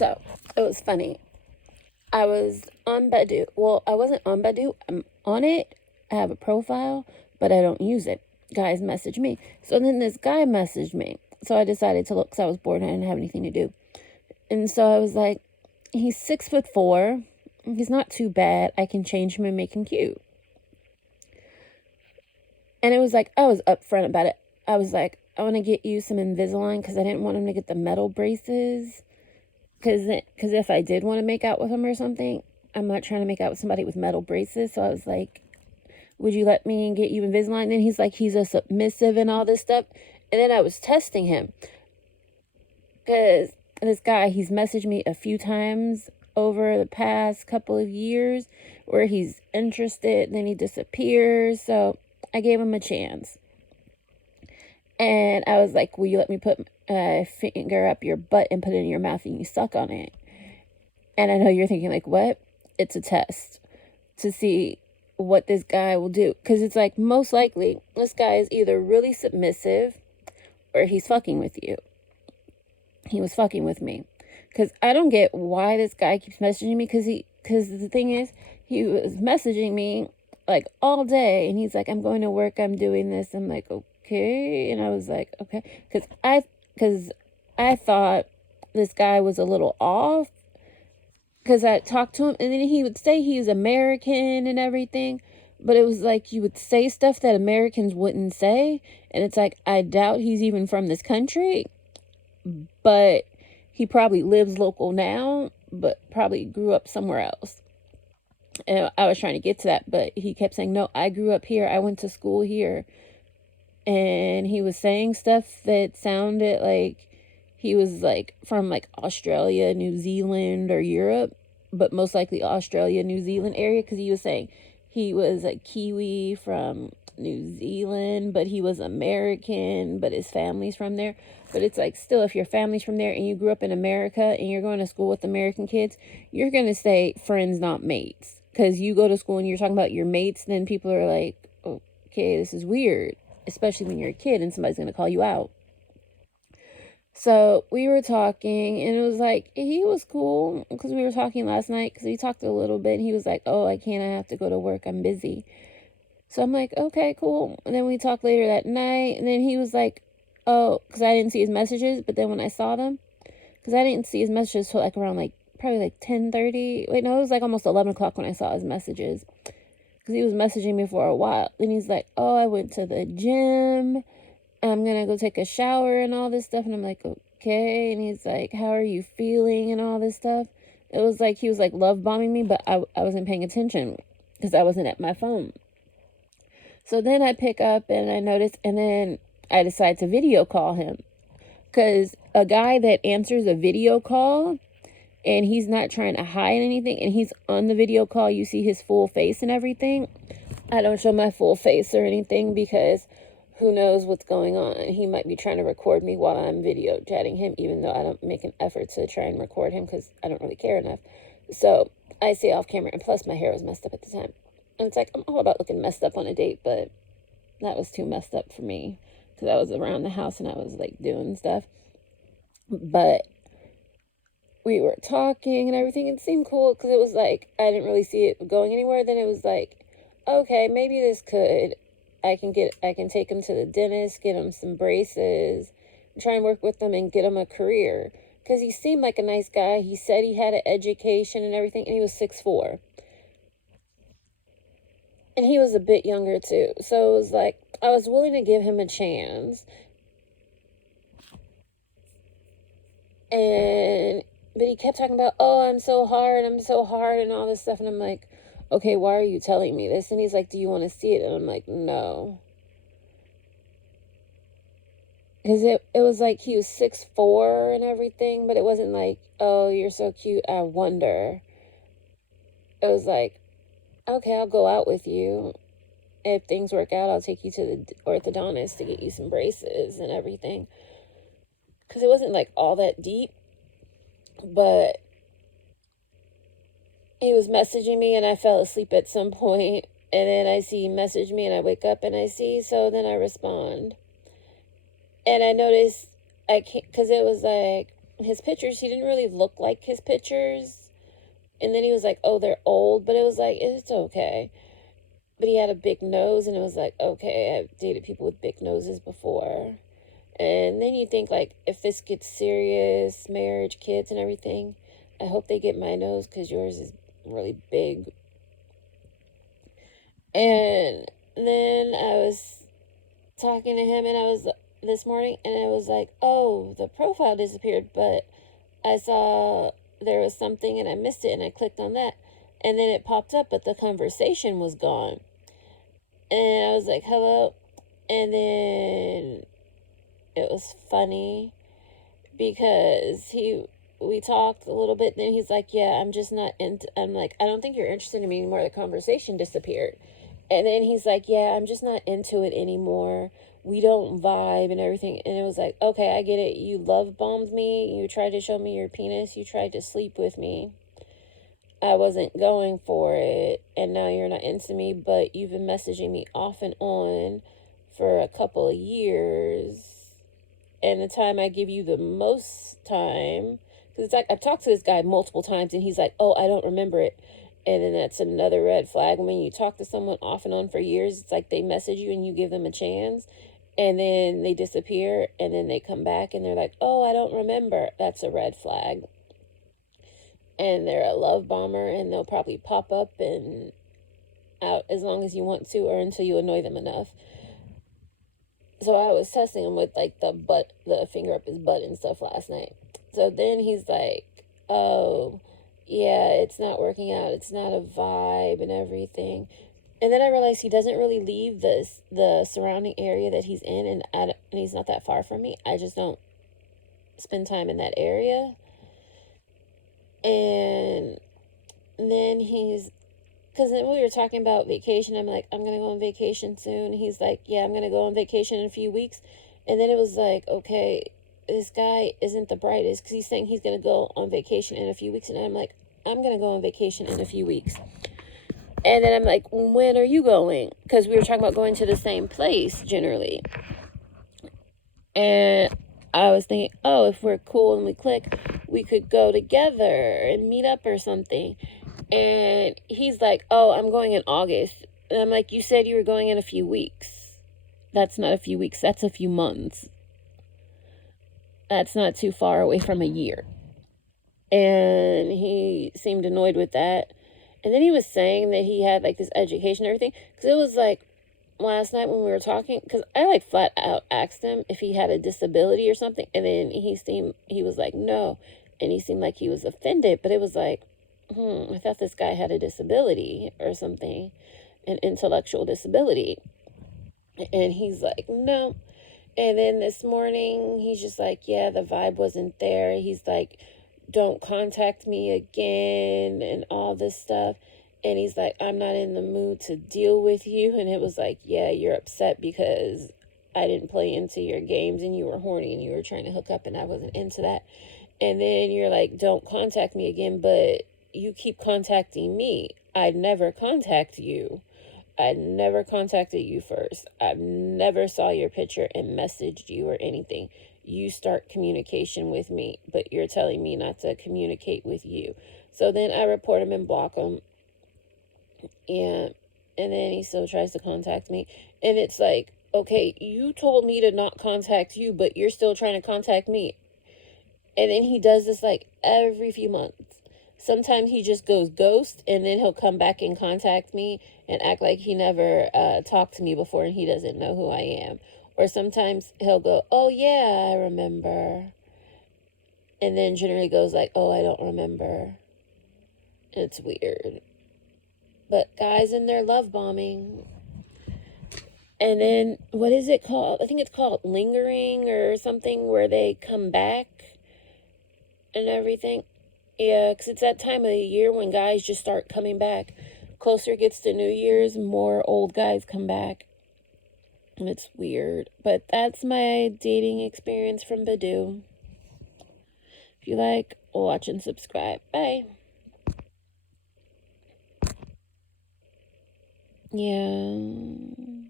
So, it was funny. I was on Badoo. Well, I wasn't on Badoo. I'm on it. I have a profile, but I don't use it. Guys message me. So then this guy messaged me. So I decided to look because I was bored and I didn't have anything to do. And so I was like, he's 6'4". He's not too bad. I can change him and make him cute. And it was like, I was upfront about it. I was like, I want to get you some Invisalign because I didn't want him to get the metal braces. Because if I did want to make out with him or something, I'm not trying to make out with somebody with metal braces. So I was like, would you let me get you Invisalign? And then he's like, he's a submissive and all this stuff. And then I was testing him. Because this guy, he's messaged me a few times over the past couple of years where he's interested, then he disappears. So I gave him a chance. And I was like, will you let me put a finger up your butt and put it in your mouth and you suck on it? And I know you're thinking like, what? It's a test to see what this guy will do. Because it's like, most likely, this guy is either really submissive or he's fucking with you. He was fucking with me. Because I don't get why this guy keeps messaging me. Because the thing is, he was messaging me like all day. And he's like, I'm going to work. I'm doing this. I'm like, okay. And I was like, okay. Because I thought this guy was a little off. Because I talked to him. And then he would say he's American and everything. But it was like you would say stuff that Americans wouldn't say. And it's like, I doubt he's even from this country. But he probably lives local now, but probably grew up somewhere else. And I was trying to get to that, but he kept saying, no, I grew up here. I went to school here. And he was saying stuff that sounded like he was like from like Australia, New Zealand, or Europe, but most likely Australia, New Zealand area, because he was saying he was a Kiwi from New Zealand, but he was American, but his family's from there. But it's like, still, if your family's from there and you grew up in America and you're going to school with American kids, you're going to say friends, not mates. Because you go to school and you're talking about your mates, then people are like, okay, this is weird. Especially when you're a kid and somebody's going to call you out. So we were talking and it was like, he was cool because we were talking last night because we talked a little bit. And he was like, oh, I can't, I have to go to work. I'm busy. So I'm like, okay, cool. And then we talked later that night. And then he was like, oh, because I didn't see his messages. But then when I saw them, because I didn't see his messages till like around like probably like 10:30. Wait, no, it was like almost 11 o'clock when I saw his messages. Because he was messaging me for a while. Then he's like, oh, I went to the gym. I'm going to go take a shower and all this stuff. And I'm like, okay. And he's like, how are you feeling and all this stuff. It was like he was like love bombing me, but I wasn't paying attention because I wasn't at my phone. So then I pick up and I notice, and then I decide to video call him. Because a guy that answers a video call and he's not trying to hide anything and he's on the video call, you see his full face and everything. I don't show my full face or anything because who knows what's going on. He might be trying to record me while I'm video chatting him, even though I don't make an effort to try and record him because I don't really care enough. So I say off camera, and plus my hair was messed up at the time. And it's like, I'm all about looking messed up on a date, but that was too messed up for me because I was around the house and I was like doing stuff. But we were talking and everything. It seemed cool because it was like, I didn't really see it going anywhere. Then it was like, okay, maybe this could, I can take him to the dentist, get him some braces, try and work with him and get him a career. Because he seemed like a nice guy. He said he had an education and everything, and he was 6'4". And he was a bit younger too. So it was like, I was willing to give him a chance. But he kept talking about, oh, I'm so hard and all this stuff. And I'm like, okay, why are you telling me this? And he's like, do you want to see it? And I'm like, no. Because it was like he was 6'4" and everything, but it wasn't like, oh, you're so cute, I wonder. It was like, okay, I'll go out with you. If things work out, I'll take you to the orthodontist to get you some braces and everything. Because it wasn't like all that deep. But he was messaging me and I fell asleep at some point. And then I see he message me and I wake up and I see. So then I respond. And I noticed I can't, because it was like, his pictures, he didn't really look like his pictures. And then he was like, oh, they're old. But it was like, it's okay. But he had a big nose, and it was like, okay, I've dated people with big noses before. And then you think, like, if this gets serious, marriage, kids, and everything, I hope they get my nose because yours is really big. And then I was talking to him, and I was this morning, and I was like, oh, the profile disappeared, but I saw there was something and I missed it, and I clicked on that, and then it popped up, but the conversation was gone. And I was like, hello. And then it was funny because we talked a little bit, then he's like, yeah, I'm just not into, I'm like, I don't think you're interested in me anymore. The conversation disappeared. And then he's like, yeah, I'm just not into it anymore. We don't vibe and everything. And it was like, okay, I get it. You love bombed me. You tried to show me your penis. You tried to sleep with me. I wasn't going for it. And now you're not into me, but you've been messaging me off and on for a couple of years. And the time I give you the most time, because it's like I've talked to this guy multiple times, and he's like, oh, I don't remember it. And then that's another red flag. When you talk to someone off and on for years, it's like they message you and you give them a chance, and then they disappear, and then they come back and they're like, oh, I don't remember. That's a red flag. And they're a love bomber, and they'll probably pop up and out as long as you want to, or until you annoy them enough. So I was testing him with like the finger up his butt and stuff last night. So then he's like, oh, yeah, it's not working out. It's not a vibe and everything. And then I realized he doesn't really leave the surrounding area that he's in, and he's not that far from me. I just don't spend time in that area. And then because then we were talking about vacation. I'm like, I'm going to go on vacation soon. He's like, yeah, I'm going to go on vacation in a few weeks. And then it was like, okay, this guy isn't the brightest, because he's saying he's going to go on vacation in a few weeks. And I'm like, I'm going to go on vacation in a few weeks. And then I'm like, when are you going? Because we were talking about going to the same place generally. And I was thinking, oh, if we're cool and we click, we could go together and meet up or something. And he's like, oh, I'm going in August. And I'm like, you said you were going in a few weeks. That's not a few weeks. That's a few months. That's not too far away from a year. And he seemed annoyed with that. And then he was saying that he had like this education and everything. Because it was like last night when we were talking, because I like flat out asked him if he had a disability or something. And then he was like, no. And he seemed like he was offended. But it was like, I thought this guy had a disability or something, an intellectual disability. And he's like, no. And then this morning, he's just like, yeah, the vibe wasn't there. He's like, don't contact me again and all this stuff. And he's like, I'm not in the mood to deal with you. And it was like, yeah, you're upset because I didn't play into your games and you were horny and you were trying to hook up and I wasn't into that. And then you're like, don't contact me again, but you keep contacting me. I'd never contact you. I never contacted you first. I've never saw your picture and messaged you or anything. You start communication with me, but you're telling me not to communicate with you. So then I report him and block him. And then he still tries to contact me. And it's like, okay, you told me to not contact you, but you're still trying to contact me. And then he does this like every few months. Sometimes he just goes ghost, and then he'll come back and contact me and act like he never talked to me before and he doesn't know who I am. Or sometimes he'll go, oh yeah, I remember. And then generally goes like, oh, I don't remember. It's weird. But guys in their love bombing. And then, what is it called? I think it's called lingering or something, where they come back and everything. Yeah, because it's that time of the year when guys just start coming back. Closer it gets to New Year's, more old guys come back. And it's weird. But that's my dating experience from Badoo. If you like, watch and subscribe. Bye. Yeah.